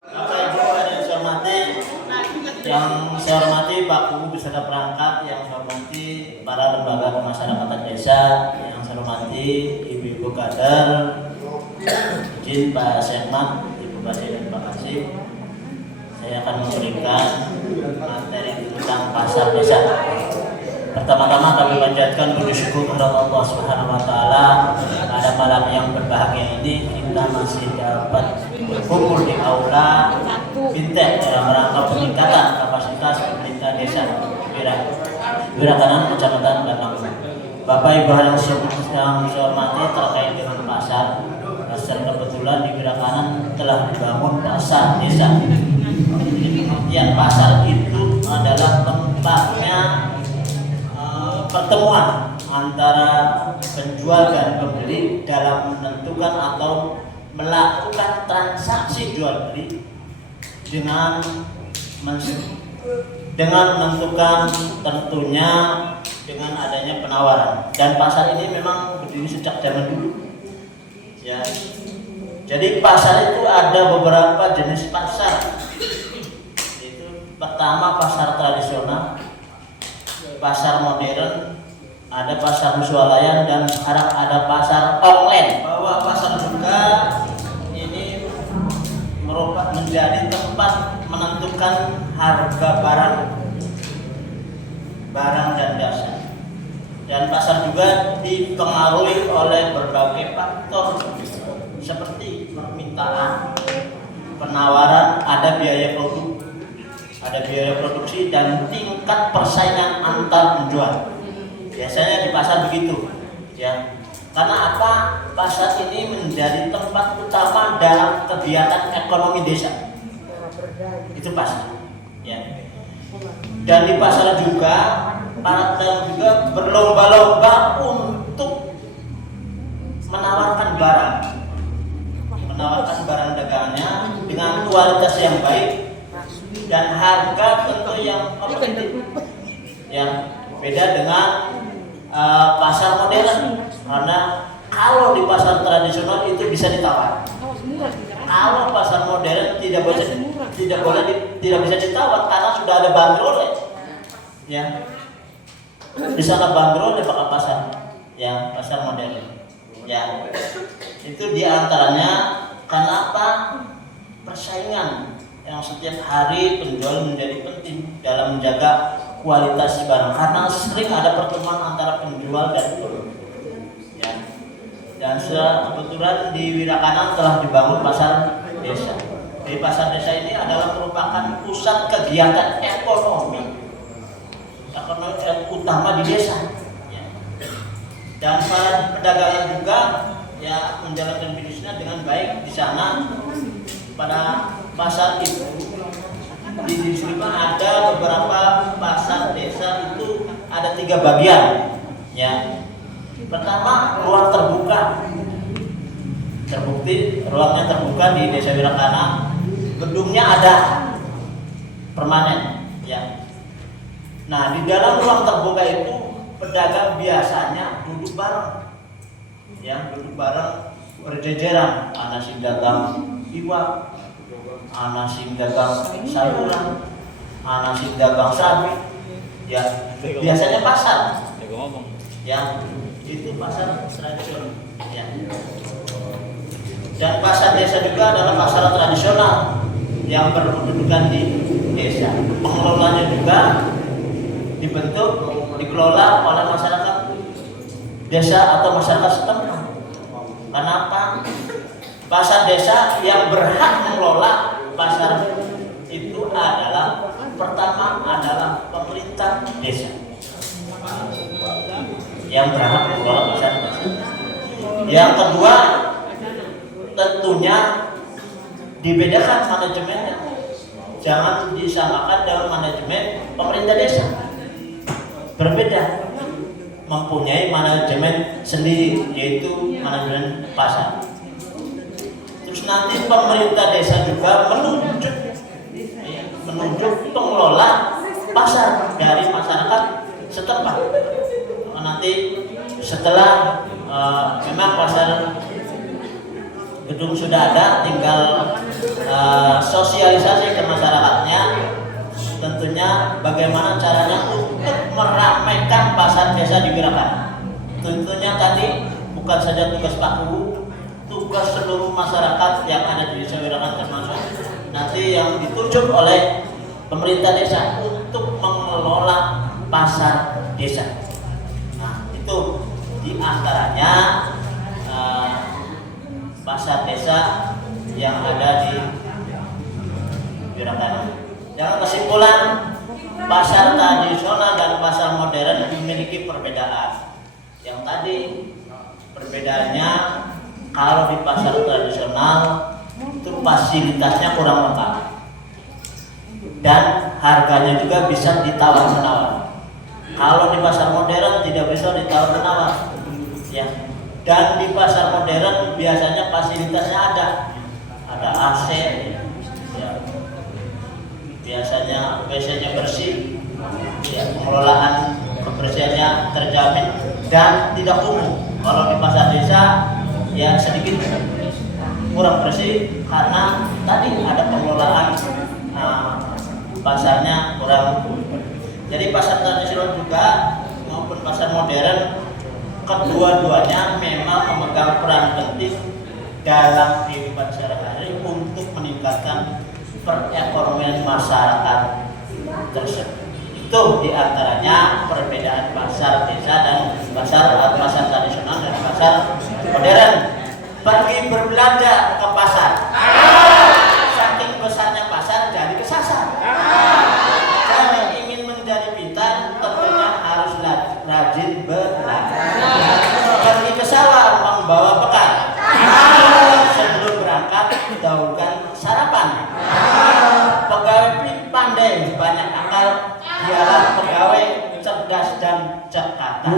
Bapak Ibu yang saya hormati, Pak Guru beserta perangkat, yang saya hormati para lembaga pemasyarakatan desa, yang saya hormati ibu-ibu kader, izin Pak Sekmat, Ibu Bupati dan Pak Kasih, saya akan memberikan materi tentang pasar desa. Pertama-tama kami panjatkan puji syukur kepada Allah Subhanahu wa taala pada malam yang berbahagia ini kita masih dapat berkumpul di aula Bintek dalam rangka peningkatan kapasitas pemerintah desa Wirakanan Kecamatan Batang. Bapak Ibu yang saya hormati, terkait dengan pasar kebetulan di Wirakanan telah dibangun pasar desa. Yang pasar itu adalah tempatnya pertemuan antara penjual dan pembeli dalam menentukan atau melakukan transaksi jual beli dengan menentukan tentunya dengan adanya penawaran. Dan pasar ini memang berdiri sejak zaman dulu. Ya. Jadi pasar itu ada beberapa jenis pasar. Itu pertama pasar tradisional, pasar modern, ada pasar swalayan, dan sekarang ada pasar online. Bahwa pasar juga ini merupakan menjadi tempat menentukan harga barang dan jasa. Dan pasar juga dipengaruhi oleh berbagai faktor seperti permintaan, penawaran, ada biaya produksi dan tingkat persaingan antar penjual. Biasanya di pasar begitu, ya. Karena apa? Pasar ini menjadi tempat utama dalam kegiatan ekonomi desa. Itu pasar, ya. Dan di pasar juga para pedagang juga berlomba-lomba untuk menawarkan barang dagangannya dengan kualitas yang baik dan harga tentu yang objektif. Ya, beda dengan pasar modern, karena kalau di pasar tradisional itu bisa ditawar. Kalau pasar modern tidak bisa ditawar karena sudah ada bandrol, ya. Di sana bandrol di pasar, ya, pasar modern. Ya, itu diantaranya karena apa? Persaingan yang setiap hari penjual menjadi penting dalam menjaga kualitas barang, karena sering ada pertemuan antara penjual dan pembeli. Ya. Dan kebetulan di Wirakanan telah dibangun pasar desa. Di pasar desa ini adalah merupakan pusat kegiatan ekonomi utama di desa. Ya. Dan para pedagang juga ya menjalankan bisnisnya dengan baik di sana. Pada pasar itu di sini ada beberapa pasar desa itu ada 3 bagian, ya. Pertama, ruang terbuka. Terbukti ruangnya terbuka di Desa Wirakanan, gedungnya ada permanen, ya. Nah, di dalam ruang terbuka itu pedagang biasanya duduk bareng, ya, berjejeran. Ana sing dagang iwak, ana sing dagang sayuran, ana sing dagang sapi, ya. Biasanya pasar, ya, itu pasar tradisional, ya. Dan pasar desa juga adalah pasar tradisional yang berkedudukan di desa. Pengelolanya juga dikelola oleh masyarakat desa atau masyarakat setempat. Kenapa? Pasar desa yang berhak mengelola pasar itu adalah pertama adalah pemerintah desa yang berhak mengelola pasar desa. Yang kedua, tentunya dibedakan manajemennya, jangan disamakan dengan manajemen pemerintah desa. Berbeda, mempunyai manajemen sendiri, yaitu manajemen pasar. Terus nanti pemerintah desa juga menunjuk pengelola pasar dari masyarakat setempat. Nanti setelah memang pasar gedung sudah ada, tinggal sosialisasi ke masyarakatnya, tentunya bagaimana caranya untuk meramaikan pasar desa di Wirakan. Tentunya tadi bukan saja tugas Pak Guru, tugas seluruh masyarakat yang ada di desa Wirakan, termasuk nanti yang ditunjuk oleh pemerintah desa untuk mengelola pasar desa. Nah, itu diantaranya pasar desa yang ada di Wirakan. Yang kesimpulan, pasar tradisional dan pasar modern memiliki perbedaan. Yang tadi perbedaannya, kalau di pasar tradisional itu fasilitasnya kurang lengkap dan harganya juga bisa ditawar-menawar. Kalau di pasar modern tidak bisa ditawar-menawar, ya. Dan di pasar modern biasanya fasilitasnya ada AC, ya. Biasanya WC-nya bersih, ya. Pengelolaan kebersihannya terjamin dan tidak kumuh. Kalau di pasar desa ya sedikit kurang bersih karena tadi ada pengelolaan pasarnya kurang. Jadi pasar tradisional juga maupun pasar modern, kedua-duanya memang memegang peran penting dalam kehidupan sehari-hari untuk meningkatkan perekonomian masyarakat tersebut. Itu diantaranya perbedaan pasar desa dan pasar tradisional dan pasar modern. Pergi berbelanja ke pasar, saking besarnya pasar jadi kesasar. Kalau ingin menjadi pintar, tentunya harus rajin belanja. Pergi ke sawah membawa bekal, sebelum berangkat dahulukan sarapan. Pegawai pandai banyak akal, dialah pegawai cerdas dan cekatan.